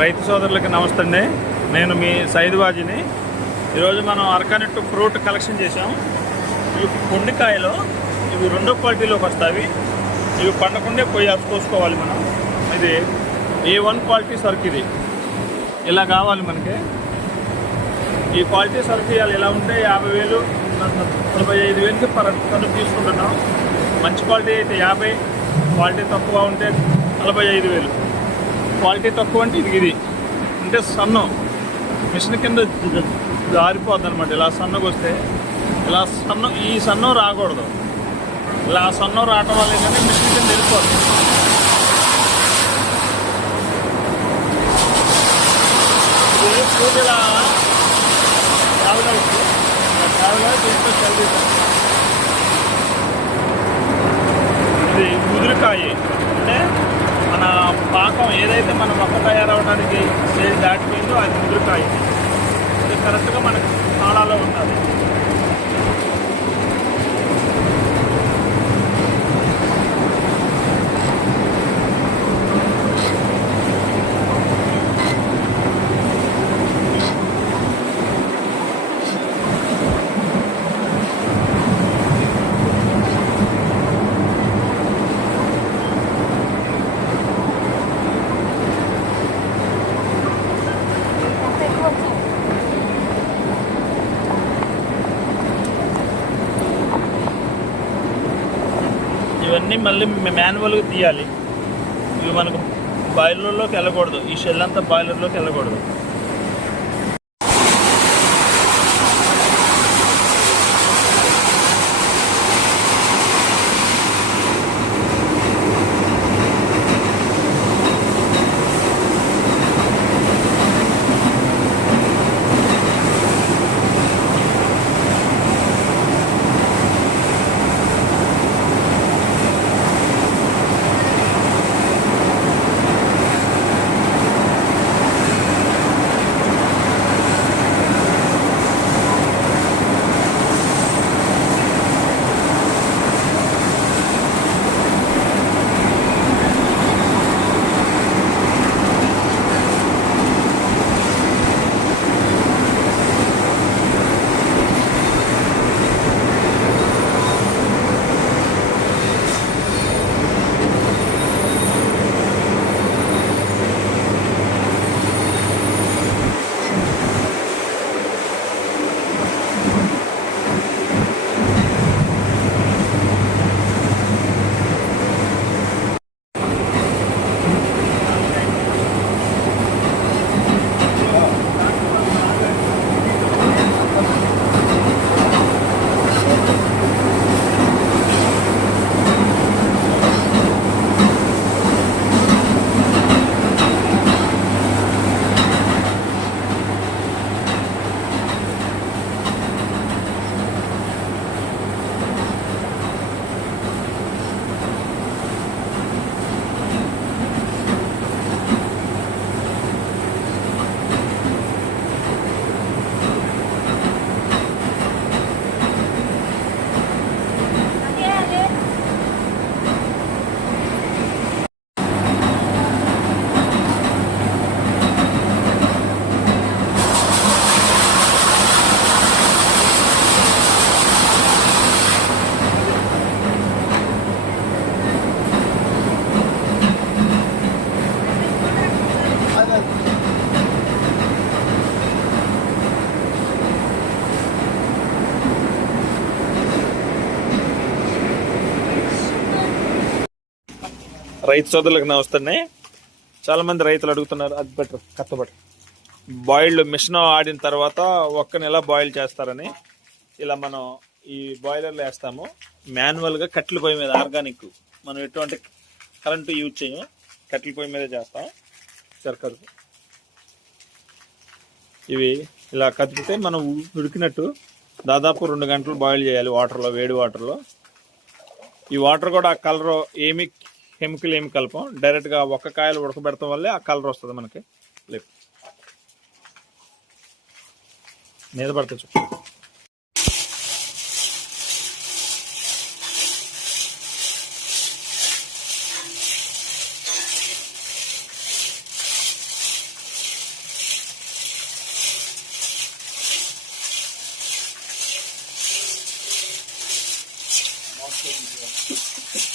రైతు సోదరులకి నమస్తే అండి నేను మీ సైదుబాజీని ఈరోజు మనం అరకనెట్టు ఫ్రూట్ కలెక్షన్ చేసాం ఇవి పొండికాయలు ఇవి రెండో క్వాలిటీలోకి వస్తాయి. ఇవి పండకుండే పోయి కోసుకోవాలి మనం. ఇది ఏ వన్ క్వాలిటీ సరుకు ఇది. ఇలా కావాలి మనకి. ఈ క్వాలిటీ సరుకు ఇవాళ ఇలా ఉంటే యాభై వేలు నలభై ఐదు వేలకి పర్ టన్ను తీసుకుంటున్నాం. మంచి క్వాలిటీ అయితే యాభై క్వాలిటీ తక్కువ ఉంటే నలభై ఐదు వేలు. క్వాలిటీ తక్కువ అంటే ఇది ఇది. అంటే సన్నం. మిషన్ కింద జారిపోద్ది అనమాట ఇలా సన్నకు వస్తే. ఇలా సన్నం ఈ సన్నం రాకూడదు. ఇలా సన్నం రావటం వల్ల ఏంటంటే మిషన్ కింద వెళ్ళిపోద్ది. ఇది పూజ దీంట్లో ఇది ముదురుకాయ. అంటే మన పాకం ఏదైతే మన మొక్క తయారవడానికి స్టేజ్ దాటిపోయిందో అది ముదురుకాయ. ఇది కరెక్ట్గా మనకి కాలాలో ఉండాలి. ఇవన్నీ మళ్ళీ మాన్యువల్గా తీయాలి. ఇవి మనకు బాయిలర్లోకి వెళ్ళకూడదు. ఈ షెల్ అంతా బాయిలర్లోకి వెళ్ళకూడదు. రైతు సోదరులకు నమస్తే. చాలా మంది రైతులు అడుగుతున్నారు అది బెటర్ కత్తబెటర్ బాయిల్డ్ మిషన్ ఆడిన తర్వాత ఒక్క నెల బాయిల్ చేస్తారని ఇలా మనం ఈ బాయిలర్లో వేస్తాము. మాన్యువల్గా కట్టెల పొయ్యి మీద ఆర్గానిక్ మనం ఎటువంటి కరెంటు యూజ్ చేయము. కట్టెల పొయ్యి మీద చేస్తాం. సరికదు. ఇవి ఇలా కదిపితే మనం ఉడికినట్టు దాదాపు రెండు గంటలు బాయిల్ చేయాలి వాటర్లో వేడి వాటర్లో. ఈ వాటర్ కూడా ఆ కలర్ ఏమి కెమికల్ ఏమి కలపం. డైరెక్ట్గా ఒక్క కాయలు ఉడకబెడతాం వల్లే ఆ కలర్ వస్తుంది మనకి. లేపు మీద పడుతుంది చూ. Thank you.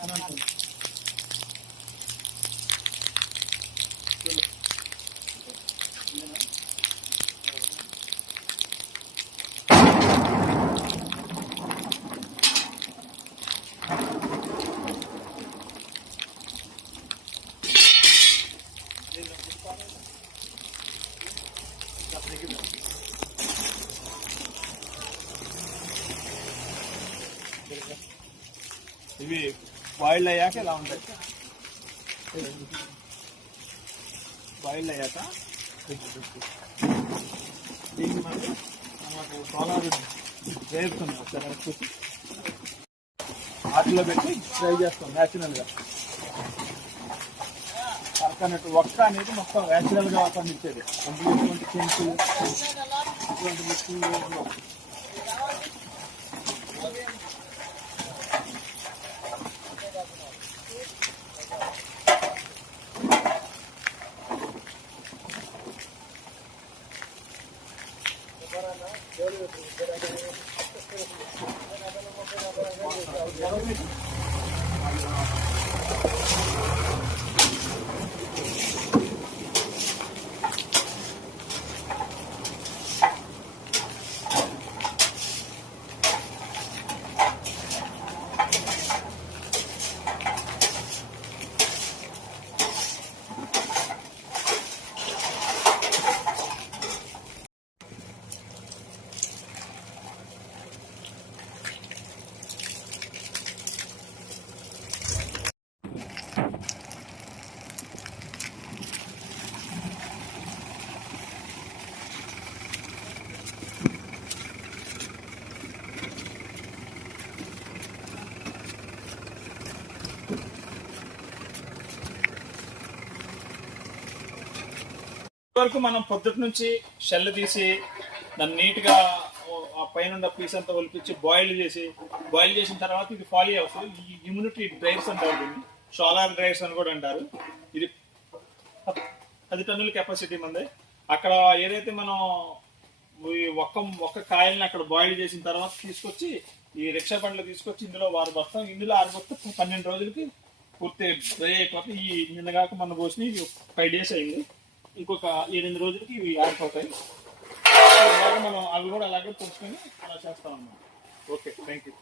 Terima kasih. Boiled అయ్యాక ఇలా ఉంటాయి బాయిల్డ్ అయ్యాక దీన్ని మనం మనకు సోలార్ వేస్తుంది ఒకసారి చూసి. వాటిలో పెట్టి ఫ్రై చేస్తాం న్యాచురల్గా అరకనట్టు ఒక్క అనేది మొత్తం న్యాచురల్గా పండించేది అందులో ఇటువంటి కెమికల్ ఇటువంటి మిక్సింగ్ వరకు మనం పొద్దుటి నుంచి షెల్ తీసి దాన్ని నీట్గా ఆ పైన పీస్ అంతా ఒలిపించి బాయిల్ చేసి బాయిల్ చేసిన తర్వాత ఇది ఫాలీ అవుతుంది ఈ ఇమ్యూనిటీ డ్రైవ్స్ అంటారు దీన్ని. సోలార్ డ్రైవ్స్ అని కూడా అంటారు. ఇది పది టన్నుల కెపాసిటీ మంది. అక్కడ ఏదైతే మనం ఈ ఒక్క ఒక్క కాయల్ని అక్కడ బాయిల్ చేసిన తర్వాత తీసుకొచ్చి ఈ రిక్షా బండ్లు తీసుకొచ్చి ఇందులో వారు బస్తాం. ఇందులో ఆరు బస్తా పన్నెండు రోజులకి పూర్తి డ్రై అయిపోతే ఈ నిన్నగాక మన పోసిన ఫైవ్ డేస్ అయింది. ఇంకొక ఏడెనిమిది రోజులకి ఇవి ఆరిపోతాయి అవుతాయి మనం అవి కూడా అలాగే పుంచుకొని అలా చేస్తాం అన్నమాట ఓకే థ్యాంక్ యూ